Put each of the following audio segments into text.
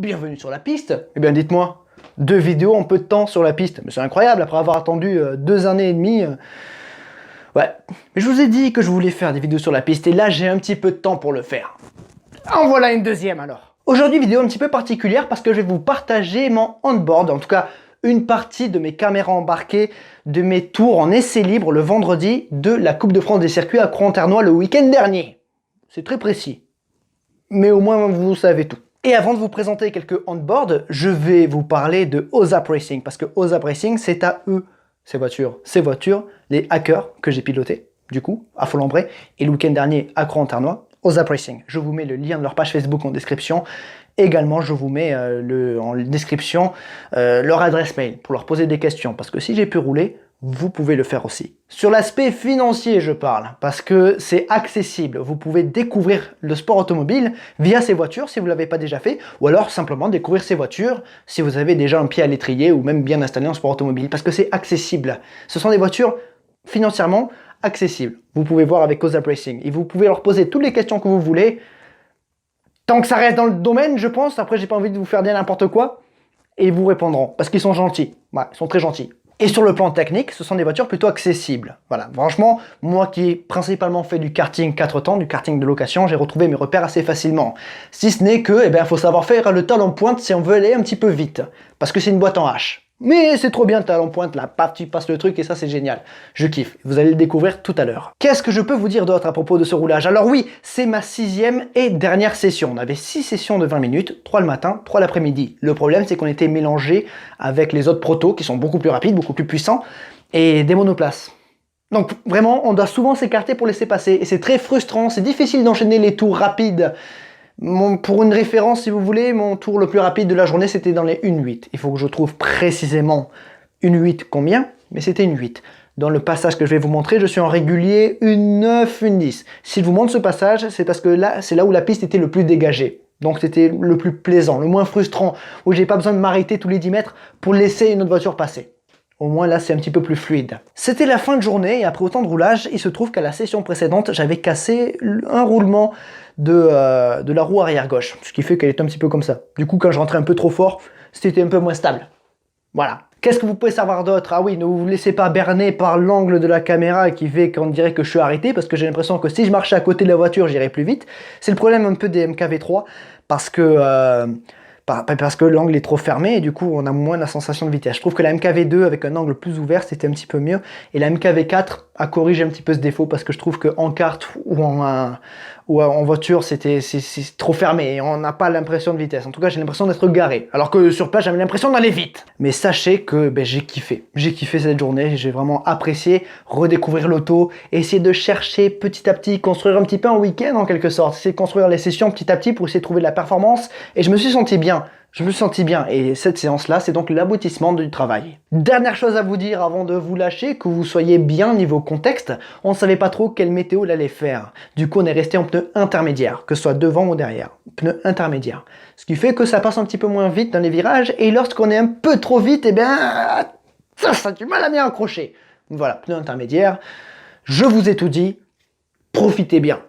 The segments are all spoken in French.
bienvenue sur la piste. Eh bien dites-moi, 2 vidéos en peu de temps sur la piste, mais c'est incroyable après avoir attendu 2 années et demie. Ouais, mais je vous ai dit que je voulais faire des vidéos sur la piste et là j'ai un petit peu de temps pour le faire. En voilà une deuxième alors. Aujourd'hui vidéo un petit peu particulière parce que je vais vous partager mon onboard, en tout cas une partie de mes caméras embarquées, de mes tours en essai libre le vendredi de la Coupe de France des circuits à Croix-en-Ternois le week-end dernier. C'est très précis, mais au moins vous savez tout. Et avant de vous présenter quelques onboards, je vais vous parler de OZAP Racing, parce que OZAP Racing, c'est à eux, ces voitures, les hackers que j'ai pilotés, du coup, à Folembray, et le week-end dernier à Croix-en-Ternois, OZAP Racing. Je vous mets le lien de leur page Facebook en description. Également, je vous mets en description leur adresse mail pour leur poser des questions, parce que si j'ai pu rouler, vous pouvez le faire aussi. Sur l'aspect financier, je parle, parce que c'est accessible. Vous pouvez découvrir le sport automobile via ces voitures si vous ne l'avez pas déjà fait, ou alors simplement découvrir ces voitures si vous avez déjà un pied à l'étrier ou même bien installé en sport automobile, parce que c'est accessible. Ce sont des voitures financièrement accessibles. Vous pouvez voir avec OZAP Racing et vous pouvez leur poser toutes les questions que vous voulez. Tant que ça reste dans le domaine, je pense. Après, j'ai pas envie de vous faire dire n'importe quoi. Et ils vous répondront, parce qu'ils sont gentils. Ouais, ils sont très gentils. Et sur le plan technique, ce sont des voitures plutôt accessibles. Voilà, franchement, moi qui ai principalement fait du karting 4 temps, du karting de location, j'ai retrouvé mes repères assez facilement. Si ce n'est que, faut savoir faire le talon pointe si on veut aller un petit peu vite. Parce que c'est une boîte en H. Mais c'est trop bien le talon pointe, là, paf, tu passes le truc et ça c'est génial. Je kiffe, vous allez le découvrir tout à l'heure. Qu'est-ce que je peux vous dire d'autre à propos de ce roulage? Alors oui, c'est ma 6e et dernière session. On avait 6 sessions de 20 minutes, 3 le matin, 3 l'après-midi. Le problème c'est qu'on était mélangés avec les autres protos qui sont beaucoup plus rapides, beaucoup plus puissants, et des monoplaces. Donc vraiment, on doit souvent s'écarter pour laisser passer, et c'est très frustrant, c'est difficile d'enchaîner les tours rapides. Pour une référence, si vous voulez, mon tour le plus rapide de la journée, c'était dans les 1.8. Il faut que je trouve précisément 1.8 combien, mais c'était 1.8. Dans le passage que je vais vous montrer, je suis en régulier 1.9, 1.10. Si je vous montre ce passage, c'est parce que là, c'est là où la piste était le plus dégagée. Donc c'était le plus plaisant, le moins frustrant, où j'ai pas besoin de m'arrêter tous les 10 mètres pour laisser une autre voiture passer. Au moins là, c'est un petit peu plus fluide. C'était la fin de journée et après autant de roulage, il se trouve qu'à la session précédente, j'avais cassé un roulement de la roue arrière gauche, ce qui fait qu'elle est un petit peu comme ça. Du coup, quand je rentrais un peu trop fort, c'était un peu moins stable. Voilà. Qu'est-ce que vous pouvez savoir d'autre? Ah oui, ne vous laissez pas berner par l'angle de la caméra qui fait qu'on dirait que je suis arrêté, parce que j'ai l'impression que si je marchais à côté de la voiture, j'irais plus vite. C'est le problème un peu des MKV3, parce que l'angle est trop fermé et du coup on a moins la sensation de vitesse. Je trouve que la MKV2 avec un angle plus ouvert c'était un petit peu mieux, et la MKV4 a corrigé un petit peu ce défaut, parce que je trouve qu'en kart ou en voiture c'est trop fermé et on n'a pas l'impression de vitesse. En tout cas j'ai l'impression d'être garé, alors que sur place j'avais l'impression d'aller vite. Mais sachez que j'ai kiffé cette journée, j'ai vraiment apprécié redécouvrir l'auto, essayer de chercher petit à petit, construire un petit peu un week-end en quelque sorte, essayer de construire les sessions petit à petit pour essayer de trouver de la performance, et je me suis senti bien. Je me sentis bien, et cette séance-là, c'est donc l'aboutissement du travail. Dernière chose à vous dire avant de vous lâcher, que vous soyez bien niveau contexte, on ne savait pas trop quelle météo il allait faire. Du coup, on est resté en pneu intermédiaire, que ce soit devant ou derrière. Pneu intermédiaire. Ce qui fait que ça passe un petit peu moins vite dans les virages, et lorsqu'on est un peu trop vite, ça a du mal à bien accrocher. Voilà, pneu intermédiaire. Je vous ai tout dit, profitez bien.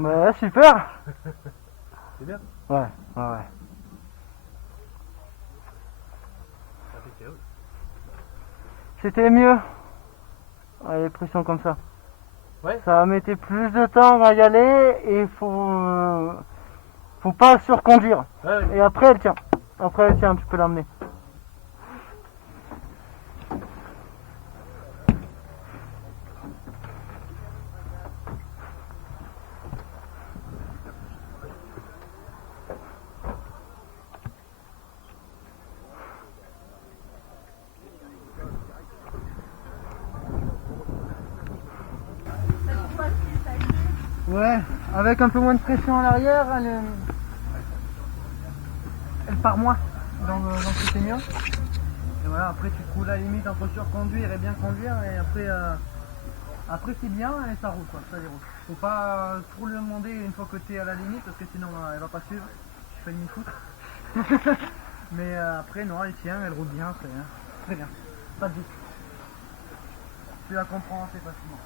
Bah super. C'est bien. Ouais, ouais. C'était mieux. Ouais, les pressions comme ça. Ouais. Ça mettait plus de temps à y aller et faut pas surconduire. Ouais. Et après elle tient. Après elle tient, tu peux l'emmener. Ouais, avec un peu moins de pression à l'arrière, elle part moins dans ce seigneur. Et voilà, après tu trouves la limite entre surconduire et bien conduire, et après c'est bien et ça roule quoi, ça déroule. Faut pas trop lui demander une fois que tu es à la limite parce que sinon elle va pas suivre, tu fais demi-foot. Mais après non, elle tient, elle roule bien, c'est très bien, pas de doute. Tu la comprends assez facilement.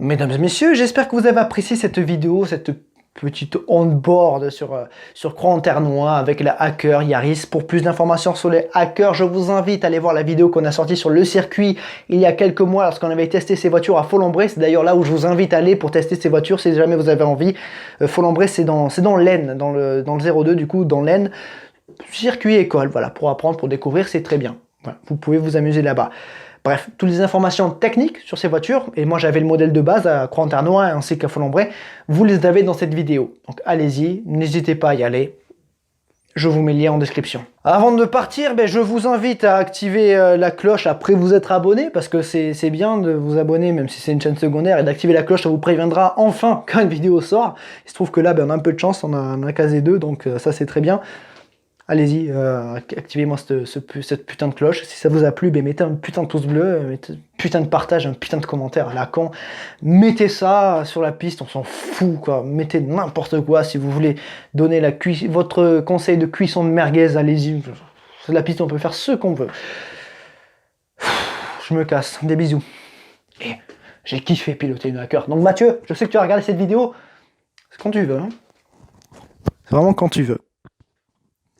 Mesdames et messieurs, j'espère que vous avez apprécié cette vidéo, cette petite on-board sur Croix-en-Ternois avec la Hacker Yaris. Pour plus d'informations sur les hackers, je vous invite à aller voir la vidéo qu'on a sortie sur le circuit il y a quelques mois lorsqu'on avait testé ces voitures à Folombré. C'est d'ailleurs là où je vous invite à aller pour tester ces voitures si jamais vous avez envie. Folombré, c'est dans l'Aisne, dans le 02 du coup, dans l'Aisne. Circuit école, voilà, pour apprendre, pour découvrir, c'est très bien. Voilà, vous pouvez vous amuser là-bas. Bref, toutes les informations techniques sur ces voitures, et moi j'avais le modèle de base à Croix-en-Ternois ainsi qu'à Folombré, vous les avez dans cette vidéo. Donc allez-y, n'hésitez pas à y aller. Je vous mets le lien en description. Avant de partir, je vous invite à activer la cloche après vous être abonné, parce que c'est bien de vous abonner, même si c'est une chaîne secondaire, et d'activer la cloche, ça vous préviendra enfin quand une vidéo sort. Il se trouve que là, on a un peu de chance, on a casé 2, donc ça c'est très bien. Allez-y, activez-moi cette putain de cloche. Si ça vous a plu, mettez un putain de pouce bleu, mettez un putain de partage, un putain de commentaire à la con. Mettez ça sur la piste, on s'en fout quoi. Mettez n'importe quoi si vous voulez donner votre conseil de cuisson de merguez, allez-y. C'est la piste, on peut faire ce qu'on veut. Je me casse, des bisous. Et j'ai kiffé piloter une hacker. Donc Mathieu, je sais que tu as regardé cette vidéo. C'est quand tu veux. Hein. C'est vraiment quand tu veux.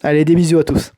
Allez, des bisous à tous.